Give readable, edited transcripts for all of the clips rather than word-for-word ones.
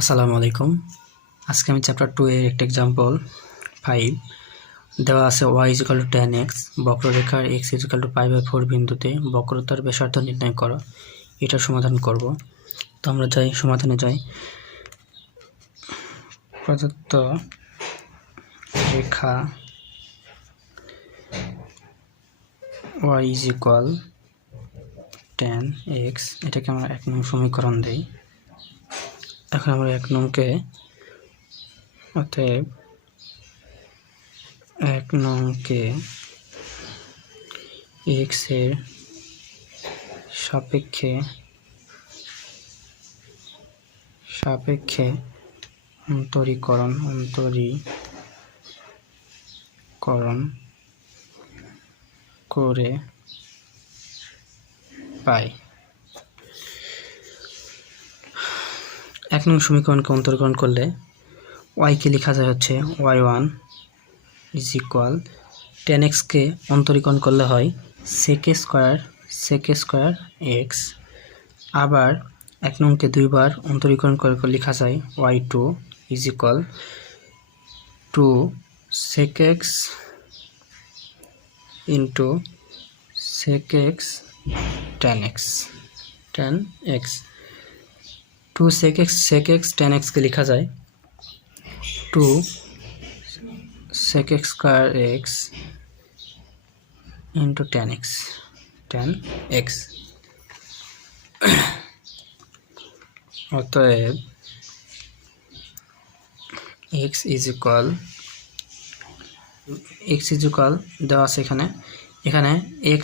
Assalamualaikum। আজকে আমি চ্যাপ্টার 2 এর একটা एग्जांपल 5 দেওয়া আছে y = 10x বক্ররেখার x = π/4 বিন্দুতে বক্রতার ব্যাসার্ধ নির্ণয় করো। এটা সমাধান করব। তো আমরা যাই সমাধানে যাই। প্রদত্ত রেখা y = 10x এটাকে আমরা 1 নং সমীকরণ দেই। এখন আমরা 1 নংকে অতএব 1 নংকে x এর সাপেক্ষে অন্তরীকরণ করে পাই। 1 নং সমীকরণকে অন্তরীকরণ করলে y কে লেখা যায় হচ্ছে y1 = 10x কে অন্তরীকরণ করলে হয় sec স্কয়ার x। আবার 1 নংকে দুইবার অন্তরীকরণ করে লেখা যায় y2 = 2 sec x sec x tan x 2 sec x tan x কে লেখা যায় 2 sec x square x into tan x অতএব x দেওয়া আছে এখানে x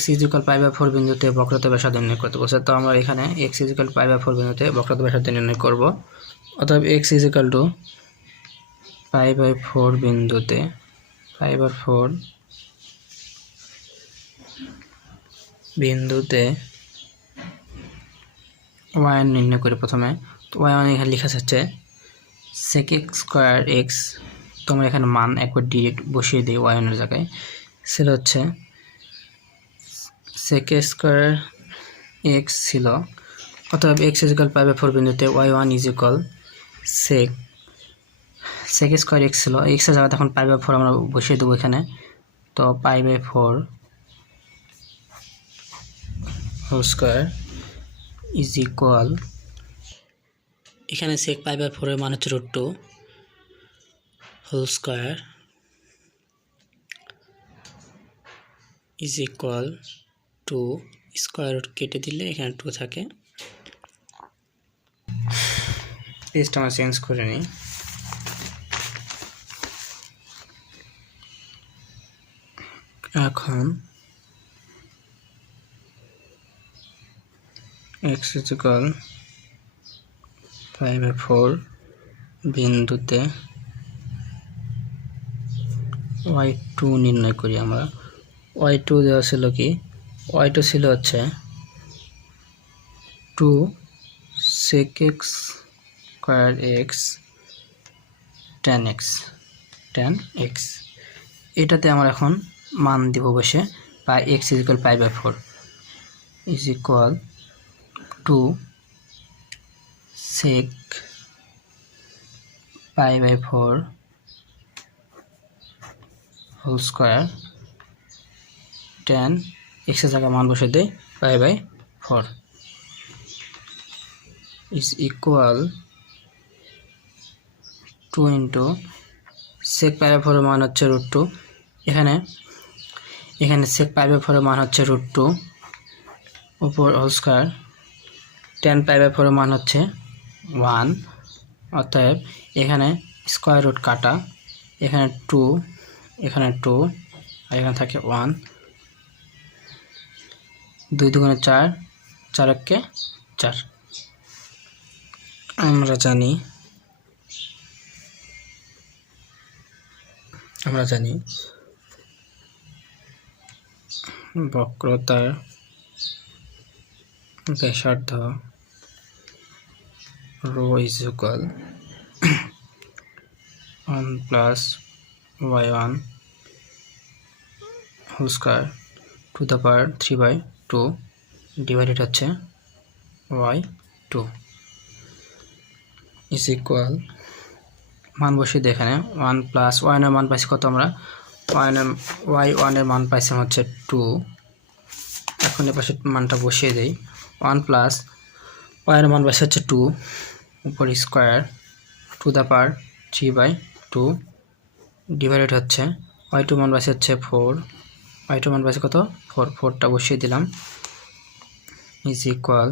π/4 বিন্দুতে বক্রতার ব্যাসার্ধ নির্ণয় করতে বলছে। তো আমরা এখানে x π/4 বিন্দুতে বক্রতার ব্যাসার্ধ নির্ণয় করব। অতএব x π/4 বিন্দুতে y নির্ণয় করি প্রথমে। তো y1 এখানে লেখা যাচ্ছে sec x square x। তোমরা এখানে মান একবার ডিরেক্ট বসিয়ে দিই y1 এর জায়গায়। সেটা হচ্ছে sec square x ছিল। অতএব x π/4 বিন্দুতে y1 sec square x ছিল। x এর জায়গায় এখন π/4 আমরা বসিয়ে দেবো এখানে। তো π/4 হোল স্কয়ার এখানে sec π/4 এর মান হচ্ছে √2 whole square to square root কেটে দিলে এখানে 2 থাকে। পেজটা আমরা চেঞ্জ করে নিই। এখন x π/4 বিন্দুতে y2 নির্ণয় করি আমরা। y2 দেওয়া ছিল কি? y2 ছিল হচ্ছে 2 sec x square x tan x এটাতে আমরা এখন মান দিব বসে পাই x π/4 2 sec π/4 whole square tan x এর জায়গায় মান বসে দেই π/4 2 into sec π/4 এর মান হচ্ছে √2। এখানে sec π/4 এর মান হচ্ছে √2 উপর হোল স্কয়ার tan π/4 এর মান হচ্ছে 1। অতএব এখানে স্কয়ার রুট কাটা, এখানে 2 আর এখানে থাকে 1। 2 দুগুণে 4, 4 একে 4। আমরা জানি বক্রতার ব্যাসার্ধ ρ = 1 + y1 whole square to the power 3/2 divided হচ্ছে y2। ইজ ইকুয়াল মান বসিয়ে দিই এখানে 1 প্লাস ওয়ানের মান পাইছি কত আমরা y1 মান পাইছিলাম হচ্ছে 2। এখন এর পাশে মানটা বসিয়ে দেই 1 প্লাস y মান পাইছি হচ্ছে 2 উপর square to the power 3/2 divided হচ্ছে y2 মান পাইছি হচ্ছে 4 y2 মান পাইছি কত 4টা বসিয়ে দিলাম is equal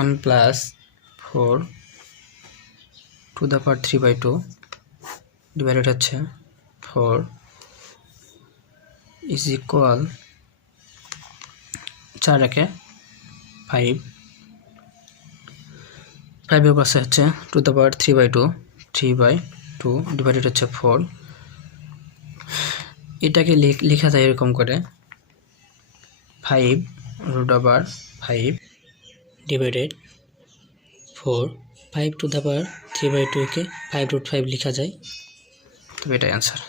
1 plus 4 two the power 3/2 divided হচ্ছে 4 ইজ ইকুয়াল 4 একে 5 5 এর পাশে হচ্ছে টু দ্য পাওয়ার 3/2 ডিভাইডেড হচ্ছে 4। এটাকে লেখা যায় এরকম করে 5√5 ডিভাইডেড 4 5 টু দ্য পাওয়ার 3/2 কে 5√5 লেখা যায়। তবে এটাই অ্যান্সার।